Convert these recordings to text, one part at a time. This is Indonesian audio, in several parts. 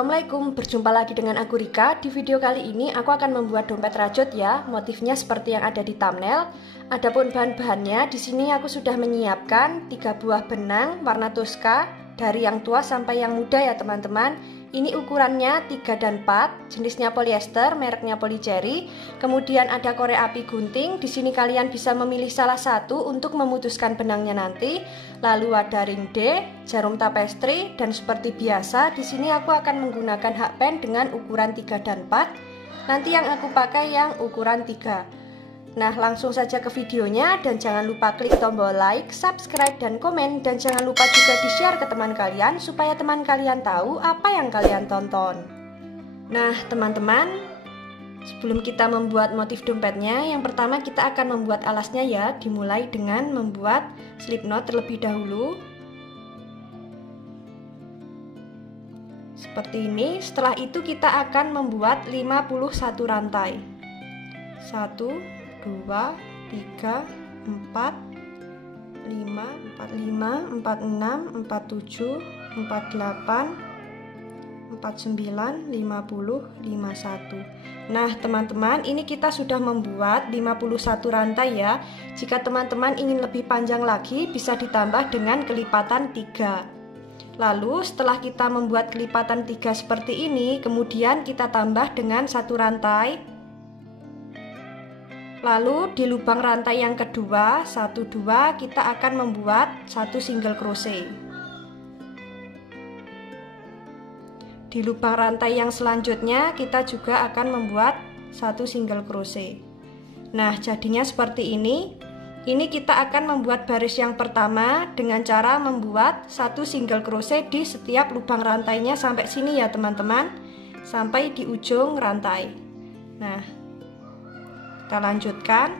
Assalamualaikum, berjumpa lagi dengan aku Rika. Di video kali ini aku akan membuat dompet rajut ya. Motifnya seperti yang ada di thumbnail. Adapun bahan-bahannya, di sini aku sudah menyiapkan 3 buah benang warna Tosca dari yang tua sampai yang muda ya teman-teman. Ini ukurannya 3 dan 4, jenisnya polyester, mereknya Polycherry. Kemudian ada korek api gunting. Di sini kalian bisa memilih salah satu untuk memutuskan benangnya nanti. Lalu ada ring D, jarum tapestri, dan seperti biasa di sini aku akan menggunakan hakpen dengan ukuran 3 dan 4. Nanti yang aku pakai yang ukuran 3. Nah, langsung saja ke videonya dan jangan lupa klik tombol like, subscribe, dan komen. Dan jangan lupa juga di-share ke teman kalian supaya teman kalian tahu apa yang kalian tonton. Nah, teman-teman, sebelum kita membuat motif dompetnya, yang pertama kita akan membuat alasnya ya. Dimulai dengan membuat slip knot terlebih dahulu. Seperti ini. Setelah itu kita akan membuat 51 rantai. 1 2, 3, 4, 5, 45, 46, 47, 48, 49, 50, 51. Nah teman-teman, ini kita sudah membuat 51 rantai ya. Jika teman-teman ingin lebih panjang lagi, bisa ditambah dengan kelipatan 3. Lalu setelah kita membuat kelipatan 3 seperti ini, kemudian kita tambah dengan 1 rantai. Lalu di lubang rantai yang kedua, 1, 2, kita akan membuat 1 single crochet. Di lubang rantai yang selanjutnya kita juga akan membuat 1 single crochet. Nah, jadinya seperti ini. Ini kita akan membuat baris yang pertama dengan cara membuat 1 single crochet di setiap lubang rantainya sampai sini ya teman-teman, sampai di ujung rantai. Nah, kita lanjutkan.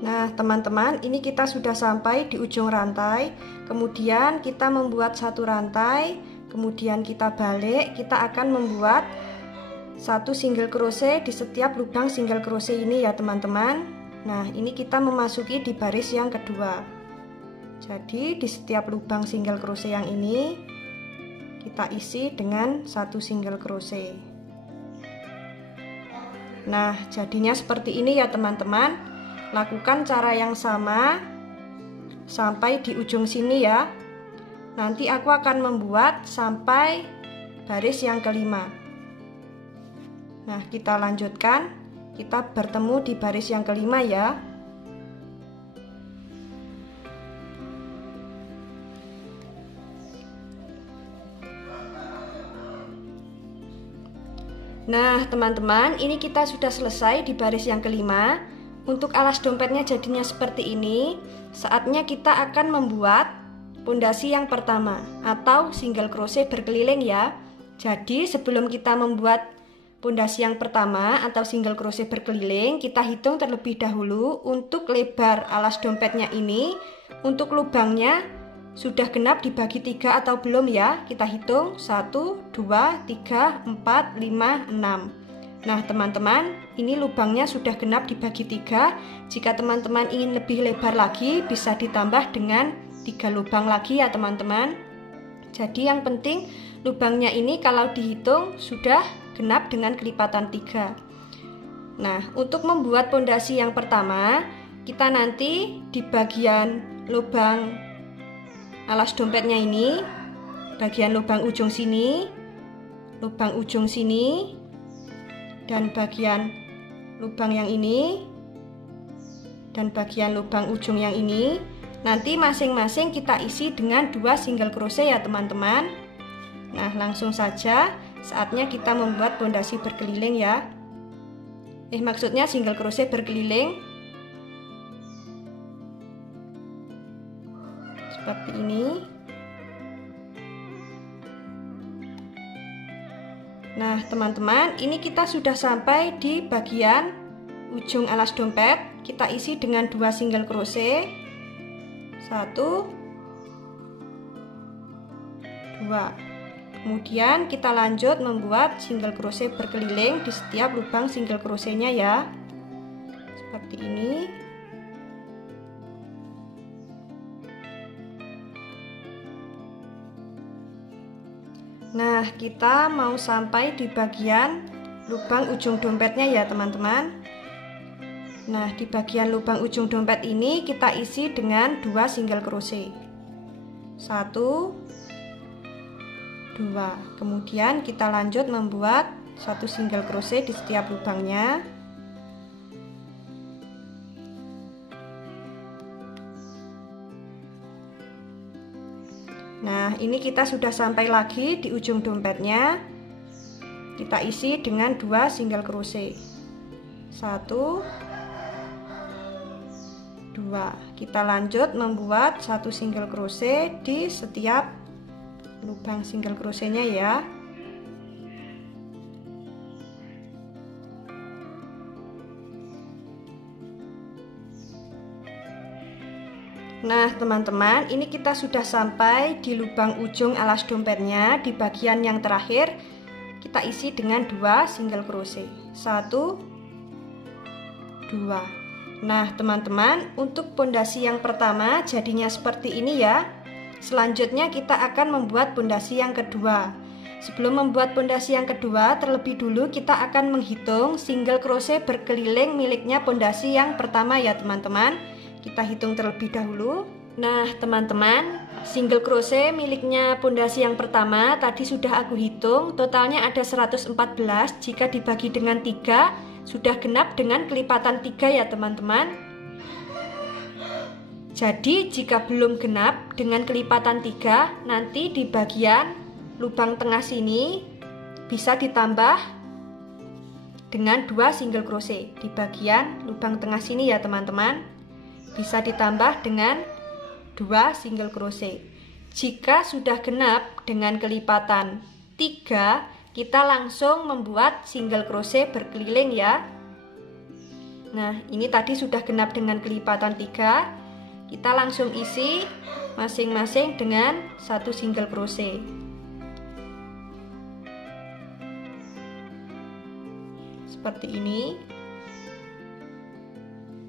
Nah teman-teman, ini kita sudah sampai di ujung rantai. Kemudian kita membuat 1 rantai, kemudian kita balik. Kita akan membuat 1 single crochet di setiap lubang single crochet ini ya teman-teman. Nah, ini kita memasuki di baris yang kedua. Jadi, di setiap lubang single crochet yang ini kita isi dengan 1 single crochet. Nah, jadinya seperti ini ya teman-teman. Lakukan cara yang sama sampai di ujung sini ya. Nanti aku akan membuat sampai baris yang kelima. Nah, kita lanjutkan. Kita bertemu di baris yang kelima ya. Nah teman-teman, ini kita sudah selesai di baris yang kelima. Untuk alas dompetnya jadinya seperti ini. Saatnya kita akan membuat pondasi yang pertama atau single crochet berkeliling ya. Jadi sebelum kita membuat pondasi yang pertama atau single crochet berkeliling, kita hitung terlebih dahulu untuk lebar alas dompetnya ini. Untuk lubangnya sudah genap dibagi 3 atau belum ya. Kita hitung 1, 2, 3, 4, 5, 6. Nah teman-teman, ini lubangnya sudah genap dibagi 3. Jika teman-teman ingin lebih lebar lagi, bisa ditambah dengan 3 lubang lagi ya teman-teman. Jadi yang penting lubangnya ini kalau dihitung sudah genap dengan kelipatan 3. Nah, untuk membuat pondasi yang pertama, kita nanti di bagian lubang alas dompetnya ini, bagian lubang ujung sini, dan bagian lubang yang ini, dan bagian lubang ujung yang ini, nanti masing-masing kita isi dengan 2 single crochet ya teman-teman. Nah, langsung saja. Saatnya kita membuat pondasi berkeliling ya. Maksudnya single crochet berkeliling. Seperti ini. Nah, teman-teman, ini kita sudah sampai di bagian ujung alas dompet. Kita isi dengan 2 single crochet. 1, 2. Kemudian kita lanjut membuat single crochet berkeliling di setiap lubang single crochetnya ya, seperti ini. Nah, kita mau sampai di bagian lubang ujung dompetnya ya teman-teman. Nah, di bagian lubang ujung dompet ini kita isi dengan 2 single crochet. 1, 2. Kemudian kita lanjut membuat 1 single crochet di setiap lubangnya. Nah, ini kita sudah sampai lagi di ujung dompetnya. Kita isi dengan 2 single crochet. 1, 2. Kita lanjut membuat 1 single crochet di setiap lubang single crochetnya ya. Nah teman-teman, ini kita sudah sampai di lubang ujung alas dompetnya. Di bagian yang terakhir kita isi dengan 2 single crochet. 1, 2. Nah teman-teman, untuk pondasi yang pertama jadinya seperti ini ya. Selanjutnya kita akan membuat pondasi yang kedua. Sebelum membuat pondasi yang kedua, terlebih dulu kita akan menghitung single crochet berkeliling miliknya pondasi yang pertama ya teman-teman. Kita hitung terlebih dahulu. Nah teman-teman, single crochet miliknya pondasi yang pertama tadi sudah aku hitung, totalnya ada 114. Jika dibagi dengan 3 sudah genap dengan kelipatan 3 ya teman-teman. Jadi jika belum genap dengan kelipatan 3, nanti di bagian lubang tengah sini bisa ditambah dengan 2 single crochet. Di bagian lubang tengah sini ya teman-teman, bisa ditambah dengan 2 single crochet. Jika sudah genap dengan kelipatan 3, kita langsung membuat single crochet berkeliling ya. Nah, ini tadi sudah genap dengan kelipatan 3. Kita langsung isi masing-masing dengan 1 single crochet. Seperti ini.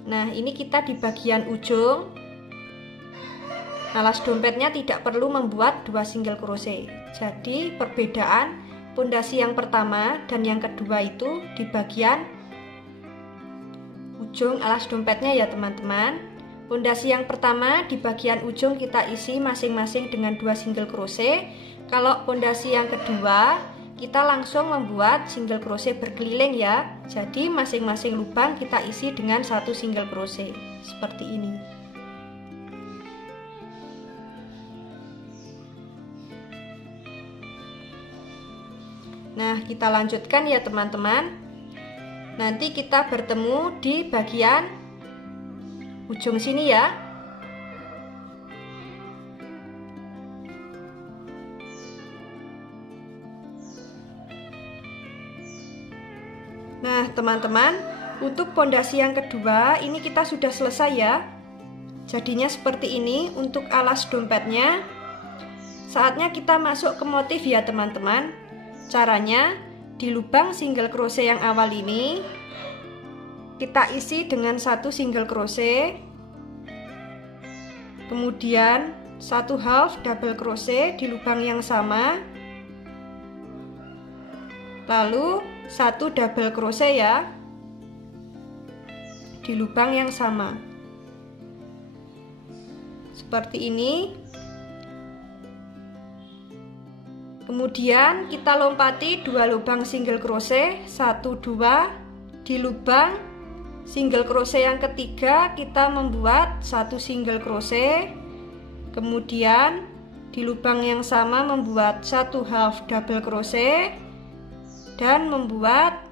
Nah, ini kita di bagian ujung alas dompetnya tidak perlu membuat 2 single crochet. Jadi perbedaan pondasi yang pertama dan yang kedua itu di bagian ujung alas dompetnya ya teman-teman. Pondasi yang pertama di bagian ujung kita isi masing-masing dengan 2 single crochet. Kalau pondasi yang kedua kita langsung membuat single crochet berkeliling ya. Jadi masing-masing lubang kita isi dengan 1 single crochet seperti ini. Nah, kita lanjutkan ya teman-teman. Nanti kita bertemu di bagian ujung sini ya. Nah teman-teman, untuk pondasi yang kedua ini kita sudah selesai ya. Jadinya seperti ini untuk alas dompetnya. Saatnya kita masuk ke motif ya teman-teman. Caranya, di lubang single crochet yang awal ini kita isi dengan 1 single crochet, kemudian 1 half double crochet di lubang yang sama, lalu 1 double crochet ya di lubang yang sama seperti ini. Kemudian kita lompati 2 lubang single crochet, 1 2 di lubang single crochet yang ketiga kita membuat 1 single crochet, kemudian di lubang yang sama membuat 1 half double crochet dan membuat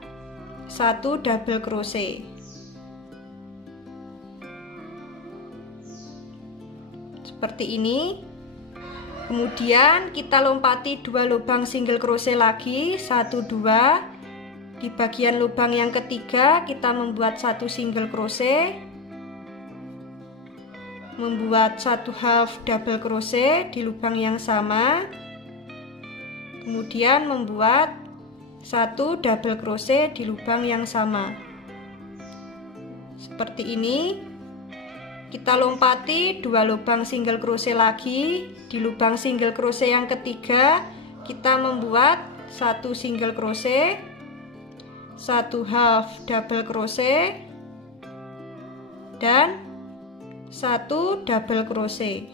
1 double crochet. Seperti ini. Kemudian kita lompati 2 lubang single crochet lagi, 1 2. Di bagian lubang yang ketiga kita membuat 1 single crochet, membuat 1 half double crochet di lubang yang sama. kemudian membuat 1 double crochet di lubang yang sama. Seperti ini. Kita lompati 2 lubang single crochet lagi. Di lubang single crochet yang ketiga kita membuat 1 single crochet, 1 half double crochet, dan 1 double crochet.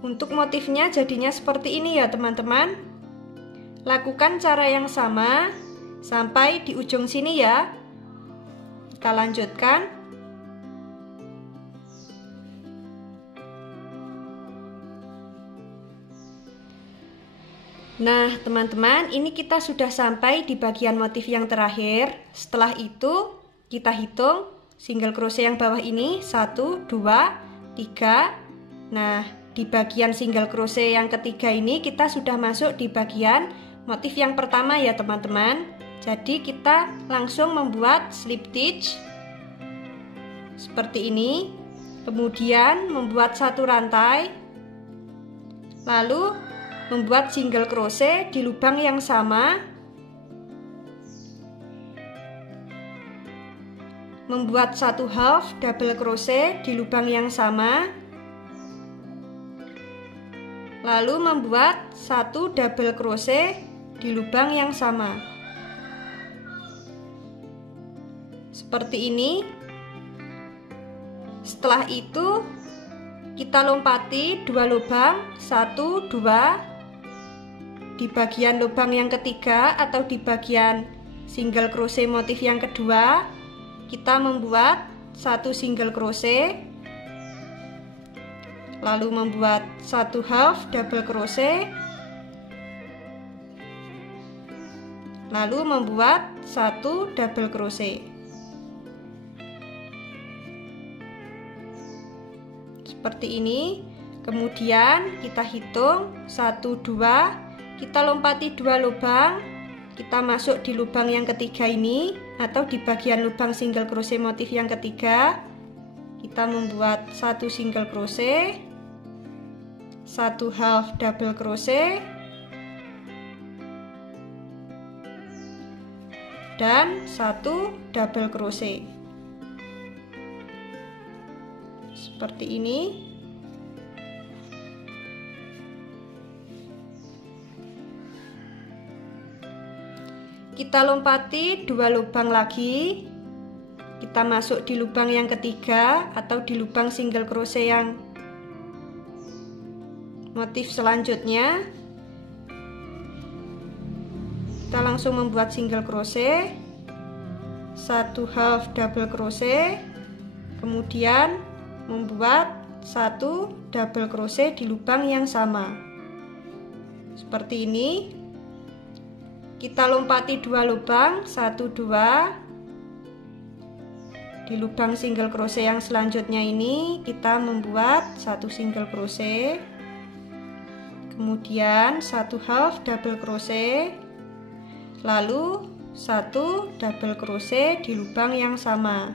Untuk motifnya jadinya seperti ini ya teman-teman. Lakukan cara yang sama sampai di ujung sini ya. Kita lanjutkan. Nah, teman-teman, ini kita sudah sampai di bagian motif yang terakhir. Setelah itu, kita hitung single crochet yang bawah ini 1, 2, 3. Nah, di bagian single crochet yang ketiga ini kita sudah masuk di bagian motif yang pertama ya, teman-teman. Jadi kita langsung membuat slip stitch seperti ini, kemudian membuat 1 rantai, lalu membuat single crochet di lubang yang sama, membuat 1 half double crochet di lubang yang sama, lalu membuat 1 double crochet di lubang yang sama. Seperti ini. Setelah itu kita lompati 2 lubang, 1, 2 di bagian lubang yang ketiga atau di bagian single crochet motif yang kedua. Kita membuat 1 single crochet, lalu membuat 1 half double crochet, lalu membuat 1 double crochet. Seperti ini. Kemudian kita hitung 1, 2, kita lompati 2 lubang, kita masuk di lubang yang ketiga ini atau di bagian lubang single crochet motif yang ketiga. Kita membuat 1 single crochet, 1 half double crochet, dan 1 double crochet. Seperti ini. Kita lompati 2 lubang lagi. Kita masuk di lubang yang ketiga atau di lubang single crochet yang motif selanjutnya. Kita langsung membuat single crochet, 1 half double crochet, kemudian membuat 1 double crochet di lubang yang sama. Seperti ini. Kita lompati 2 lubang, 1, 2. Di lubang single crochet yang selanjutnya ini kita membuat 1 single crochet, kemudian 1 half double crochet, lalu 1 double crochet di lubang yang sama.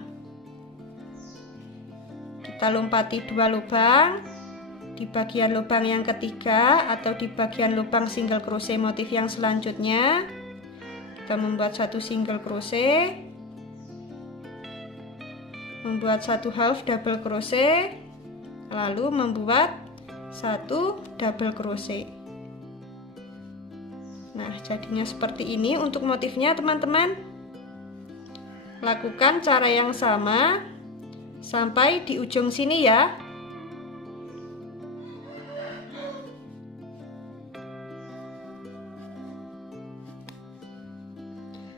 Kita lompati 2 lubang di bagian lubang yang ketiga atau di bagian lubang single crochet motif yang selanjutnya. Kita membuat 1 single crochet, membuat 1 half double crochet, lalu membuat 1 double crochet. Nah, jadinya seperti ini untuk motifnya, teman-teman. Lakukan cara yang sama sampai di ujung sini ya.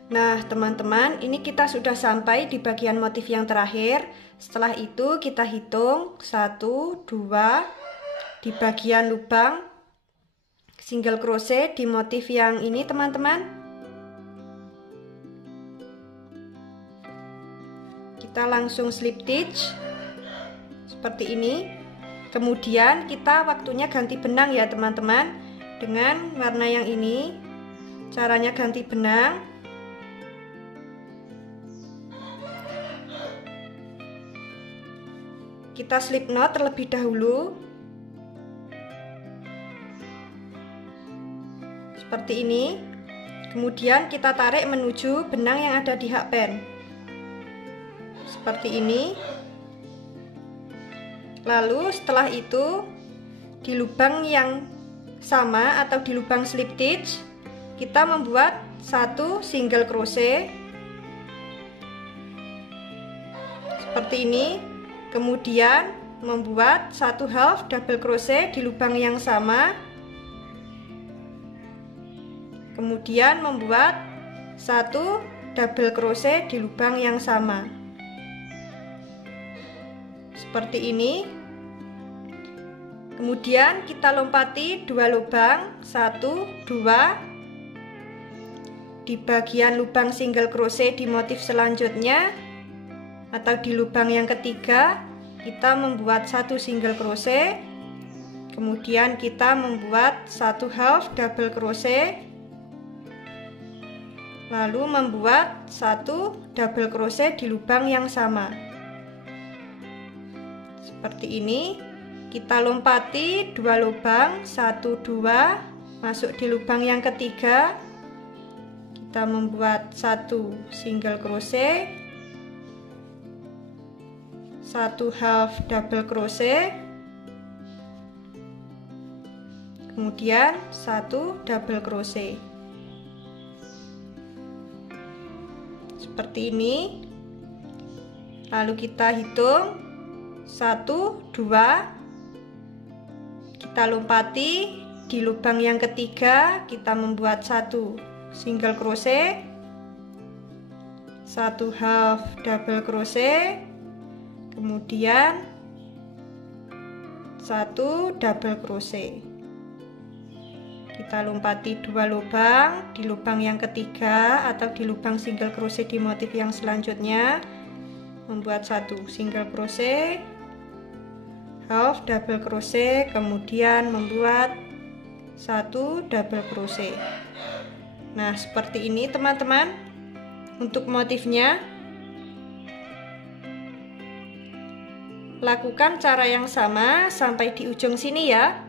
Nah, teman-teman, ini kita sudah sampai di bagian motif yang terakhir. Setelah itu kita hitung 1, 2 di bagian lubang single crochet di motif yang ini, teman-teman. Kita langsung slip stitch seperti ini. Kemudian kita waktunya ganti benang ya, teman-teman, dengan warna yang ini. Caranya ganti benang, kita slip knot terlebih dahulu. seperti ini. Kemudian kita tarik menuju benang yang ada di hakpen seperti ini. Lalu setelah itu di lubang yang sama atau di lubang slip stitch kita membuat satu single crochet seperti ini. Kemudian membuat satu half double crochet di lubang yang sama. Kemudian membuat satu double crochet di lubang yang sama seperti ini. Kemudian kita lompati 2 lubang, 1, 2 di bagian lubang single crochet di motif selanjutnya atau di lubang yang ketiga kita membuat satu single crochet. Kemudian kita membuat satu half double crochet, lalu membuat satu double crochet di lubang yang sama seperti ini. Kita lompati 2 lubang, 1, 2 masuk di lubang yang ketiga, kita membuat satu single crochet, satu half double crochet, kemudian satu double crochet seperti ini. Lalu kita hitung 1, 2, kita lompati di lubang yang ketiga, kita membuat satu single crochet, satu half double crochet, kemudian satu double crochet. Kita lompati 2 lubang di lubang yang ketiga atau di lubang single crochet di motif yang selanjutnya, membuat satu single crochet, half double crochet, kemudian membuat satu double crochet. Nah, seperti ini teman-teman untuk motifnya. Lakukan cara yang sama sampai di ujung sini ya.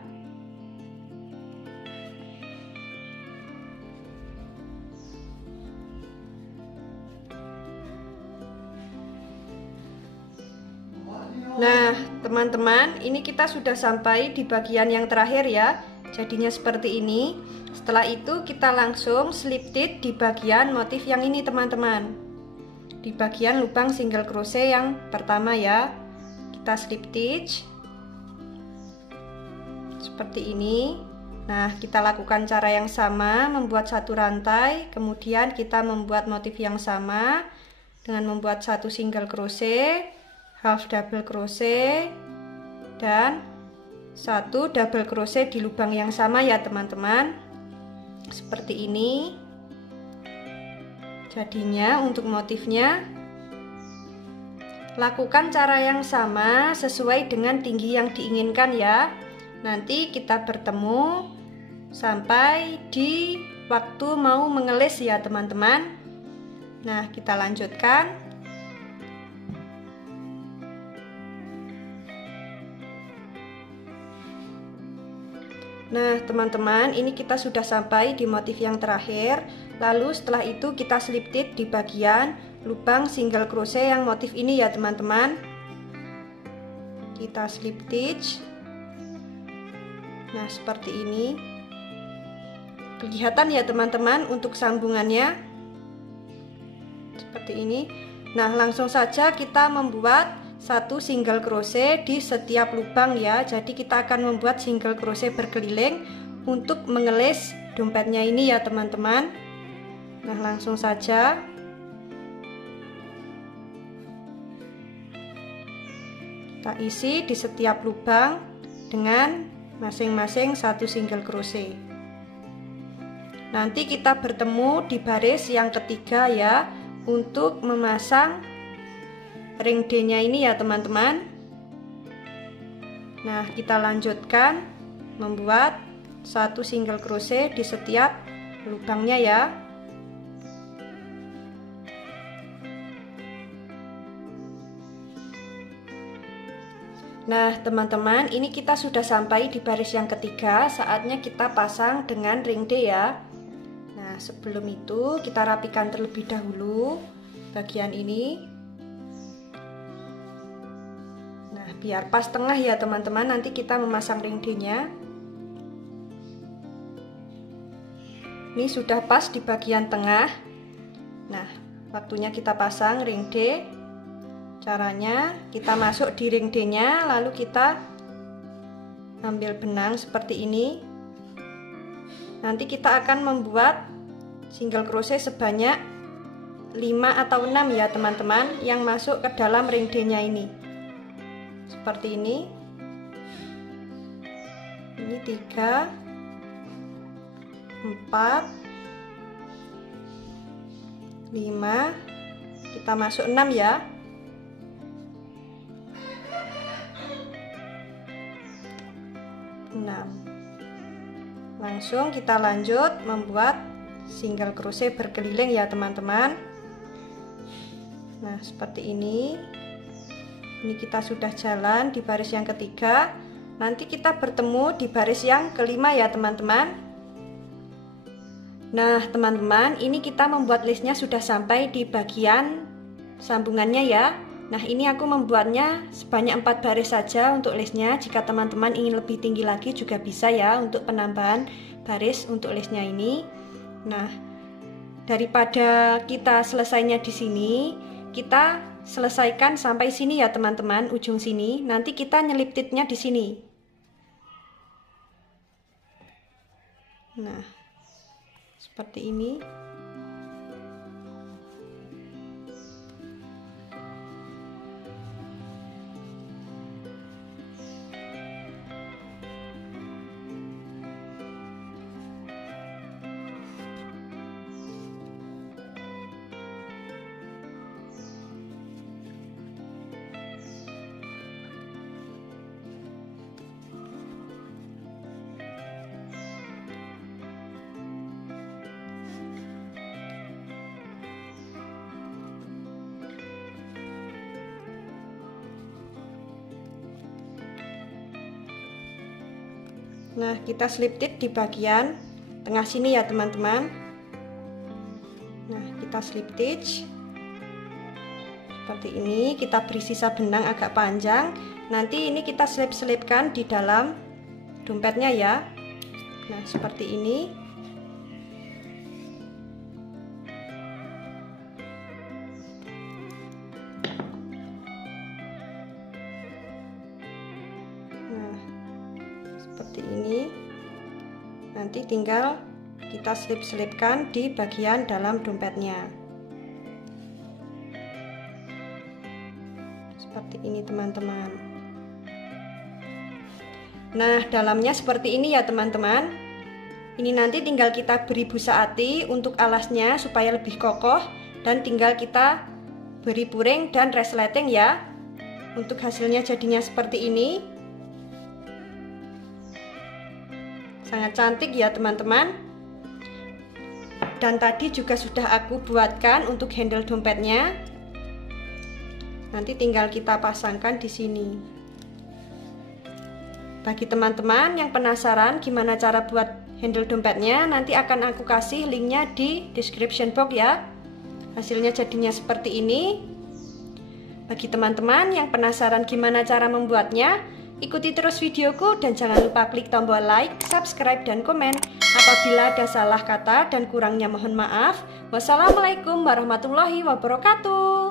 Nah, teman-teman, ini kita sudah sampai di bagian yang terakhir ya. Jadinya seperti ini. Setelah itu kita langsung slip stitch di bagian motif yang ini teman-teman. Di bagian lubang single crochet yang pertama ya. Kita slip stitch seperti ini. Nah, kita lakukan cara yang sama, membuat satu rantai, kemudian kita membuat motif yang sama dengan membuat satu single crochet, half double crochet, dan satu double crochet di lubang yang sama ya teman-teman. Seperti ini jadinya untuk motifnya. Lakukan cara yang sama sesuai dengan tinggi yang diinginkan ya. Nanti kita bertemu sampai di waktu mau mengelis ya teman-teman. Nah, kita lanjutkan. Nah teman-teman, ini kita sudah sampai di motif yang terakhir. Lalu setelah itu kita slip stitch di bagian lubang single crochet yang motif ini ya teman-teman. Kita slip stitch. Nah seperti ini. Kelihatan ya teman-teman untuk sambungannya seperti ini. Nah langsung saja kita membuat satu single crochet di setiap lubang ya. Jadi kita akan membuat single crochet berkeliling untuk mengelis dompetnya ini ya teman-teman. Nah langsung saja kita isi di setiap lubang dengan masing-masing satu single crochet. Nanti kita bertemu di baris yang ketiga ya untuk memasang ring D nya ini ya teman-teman. Nah kita lanjutkan membuat satu single crochet di setiap lubangnya ya. Nah teman-teman, ini kita sudah sampai di baris yang ketiga. Saatnya kita pasang dengan ring D ya. Nah, sebelum itu kita rapikan terlebih dahulu bagian ini. Nah, biar pas tengah ya teman-teman, nanti kita memasang ring D-nya. Ini sudah pas di bagian tengah. Nah, waktunya kita pasang ring D. Caranya kita masuk di ring D-nya, lalu kita ambil benang seperti ini. Nanti kita akan membuat single crochet sebanyak 5 atau 6 ya teman-teman, yang masuk ke dalam ring D-nya ini. Seperti ini. Ini 3, 4, 5, kita masuk 6 ya. Langsung kita lanjut membuat single crochet berkeliling ya teman-teman. Nah, seperti ini. Ini kita sudah jalan di baris yang ketiga. Nanti kita bertemu di baris yang kelima ya teman-teman. Nah teman-teman, ini kita membuat listnya sudah sampai di bagian sambungannya ya. Nah, ini aku membuatnya sebanyak 4 baris saja untuk listnya. Jika teman-teman ingin lebih tinggi lagi juga bisa ya untuk penambahan baris untuk listnya ini. Nah, daripada kita selesainya di sini, kita selesaikan sampai sini ya teman-teman, ujung sini. Nanti kita nyelip titnya di sini. Nah, seperti ini. Nah, kita slip tit di bagian tengah sini ya teman-teman. Nah, kita slip stitch seperti ini. Kita beri sisa benang agak panjang. Nanti ini kita selip-selipkan di dalam dompetnya ya. Nah, seperti ini. Seperti ini. Nanti tinggal kita selip-selipkan di bagian dalam dompetnya. Seperti ini teman-teman. Nah, dalamnya seperti ini ya teman-teman. Ini nanti tinggal kita beri busa ati untuk alasnya supaya lebih kokoh, dan tinggal kita beri puring dan resleting ya. Untuk hasilnya jadinya seperti ini. Sangat cantik ya teman-teman. Dan tadi juga sudah aku buatkan untuk handle dompetnya. Nanti tinggal kita pasangkan di sini. Bagi teman-teman yang penasaran gimana cara buat handle dompetnya, nanti akan aku kasih linknya di description box ya. Hasilnya jadinya seperti ini. Bagi teman-teman yang penasaran gimana cara membuatnya, ikuti terus videoku dan jangan lupa klik tombol like, subscribe, dan komen. Apabila ada salah kata dan kurangnya mohon maaf. Wassalamualaikum warahmatullahi wabarakatuh.